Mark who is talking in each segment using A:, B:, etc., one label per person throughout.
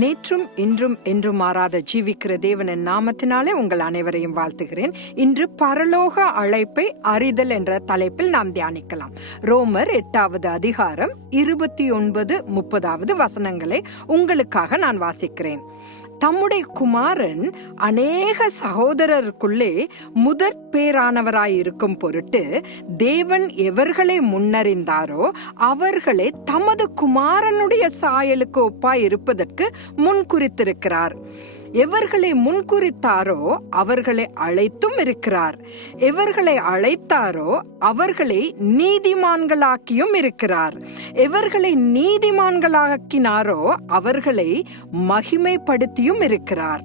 A: நேற்றும் இன்றும் என்றும் மாறாத ஜீவிக்கிற தேவனின் நாமத்தினாலே உங்கள் அனைவரையும் வாழ்த்துகிறேன். இன்று பரலோக அழைப்பை அறிதல் என்ற தலைப்பில் நாம் தியானிக்கலாம். ரோமர் எட்டாவது அதிகாரம் இருபத்தி ஒன்பது முப்பதாவது வசனங்களை உங்களுக்காக நான் வாசிக்கிறேன். தம்முடைய குமாரன் அநேக சகோதரருக்குள்ளே முதற் பேரானவராயிருக்கும் பொருட்டு தேவன் எவர்களை முன்னறிந்தாரோ அவர்களே தமது குமாரனுடைய சாயலுக்கு ஒப்பாய் இருப்பதற்கு முன்குறித்திருக்கிறார் எவர்களை முன்குறித்தாரோ அவர்களை அழைத்தும் இருக்கிறார். எவர்களை அழைத்தாரோ அவர்களை நீதிமான்களாக்கியும் இருக்கிறார். எவர்களை நீதிமான்களாக்கினாரோ அவர்களை மகிமைப்படுத்தியும் இருக்கிறார்.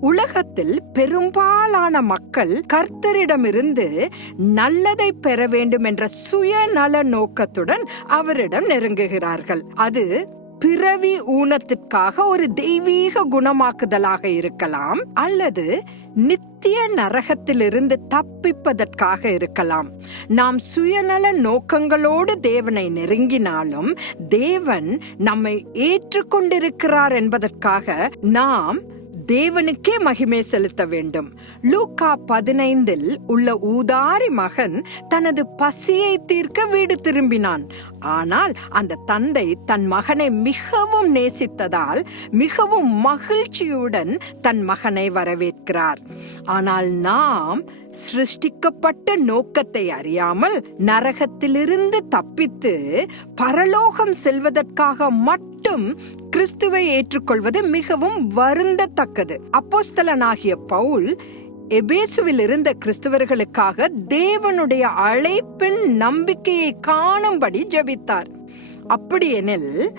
A: உலகத்தில் பெரும்பாலான மக்கள் கர்த்தரிடமிருந்து நல்லதை பெற வேண்டும் என்ற சுயநல நோக்கத்துடன் அவரிடம் நெருங்குகிறார்கள். அது பிறவி ஊனத்திற்காக ஒரு தெய்வீக குணமாக்குதலாக இருக்கலாம் அல்லது நித்திய நரகத்திலிருந்து தப்பிப்பதற்காக இருக்கலாம். நாம் சுயநல நோக்கங்களோடு தேவனை நெருங்கினாலும் தேவன் நம்மை ஏற்றுக்கொண்டிருக்கிறார் என்பதற்காக நாம் தேவனுக்கே மகிமை செலுத்த வேண்டும். லூக்கா பதினைந்தில் உள்ள ஊதாரி மகன் தனது பசியை தீர்க்க வீடு திரும்பினான். ஆனால் அந்த தந்தை தன் மகனை மிகவும் நேசித்ததால் மிகவும் மகிழ்ச்சியுடன் தன் மகனை வரவேற்கிறார். ஆனால் நாம் சிருஷ்டிக்கப்பட்ட நோக்கத்தை அறியாமல் நரகத்திலிருந்து தப்பித்து பரலோகம் செல்வதற்காக மட்டும் கிறிஸ்துவை ஏற்றுக்கொள்வது மிகவும் வருந்தத்தக்கது. அப்போஸ்தலனாகிய பவுல் எபேசுவில் இருந்த கிறிஸ்துவர்களுக்காக தேவனுடைய அழைப்பின் நம்பிக்கையை காணும்படி ஜெபித்தார். அப்படியெனில்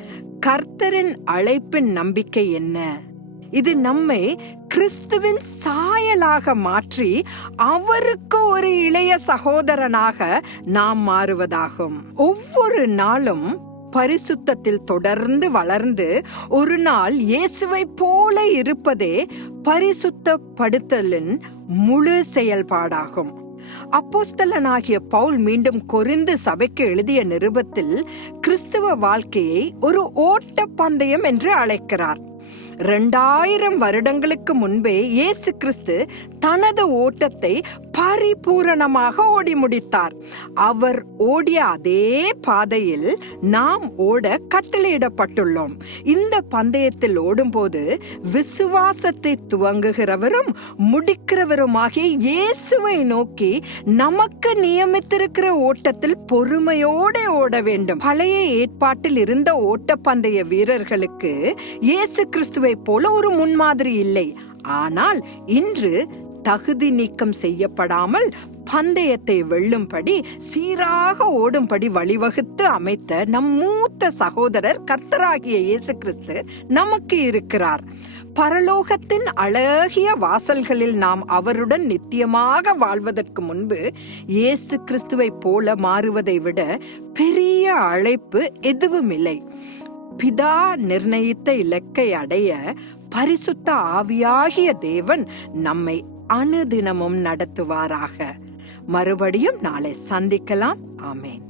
A: கர்த்தரின் அழைப்பின் நம்பிக்கை என்ன? இது நம்மை கிறிஸ்துவின் சாயலாக மாற்றி அவருக்கு ஒரு இளைய சகோதரனாக நாம் மாறுவதாகும். ஒவ்வொரு நாளும் பரிசுத்தத்தில் தொடர்ந்து வளர்ந்து ஒரு நாள் இயேசுவை போல இருப்பதே பரிசுத்தப்படுத்தலின் முழு செயல்பாடாகும். அப்போஸ்தலனாகிய பவுல் மீண்டும் கொரிந்து சபைக்கு எழுதிய நிருபத்தில் கிறிஸ்துவ வாழ்க்கையை ஒரு ஓட்ட பந்தயம் என்று அழைக்கிறார். ரெண்டாயிரம் வருடங்களுக்கு முன்பே இயேசு கிறிஸ்து தனது ஓட்டத்தை பரிபூரணமாக ஓடி முடித்தார். அவர் ஓடிய அதே பாதையில் நாம் ஓட கட்டளையிடப்பட்டுள்ளோம். இந்த பந்தயத்தில் ஓடும்போது விசுவாசத்தை துவங்குகிறவரும் முடிக்கிறவருமாகிய இயேசுவை நோக்கி நமக்கு நியமித்திருக்கிற ஓட்டத்தில் பொறுமையோடு ஓட வேண்டும். பழைய ஏற்பாட்டில் இருந்த ஓட்டப்பந்தய வீரர்களுக்கு இயேசு கிறிஸ்துவை போல ஒரு முன்மாதிரி இல்லை. ஆனால் இன்று தகுதி நீக்கம் செய்யப்படாமல் பந்தயத்தை வெல்லும்படி சீராக ஓடும்படி வழிவகுத்து அமைத்த நம் மூத்த சகோதரர் கர்த்தராகிய இயேசு கிறிஸ்து நமக்கு இருக்கிறார். பரலோகத்தின் அழகிய வாசல்களில் நாம் அவருடன் நித்தியமாக வாழ்வதற்கு முன்பு இயேசு கிறிஸ்துவை போல மாறுவதை விட பெரிய அழைப்பு எதுவும் இல்லை. பிதா நிர்ணயித்த இலக்கை அடைய பரிசுத்த ஆவியாகிய தேவன் நம்மை அணுதினமும் நடத்துவாராக. மறுபடியும் நாளை சந்திக்கலாம். ஆமேன்.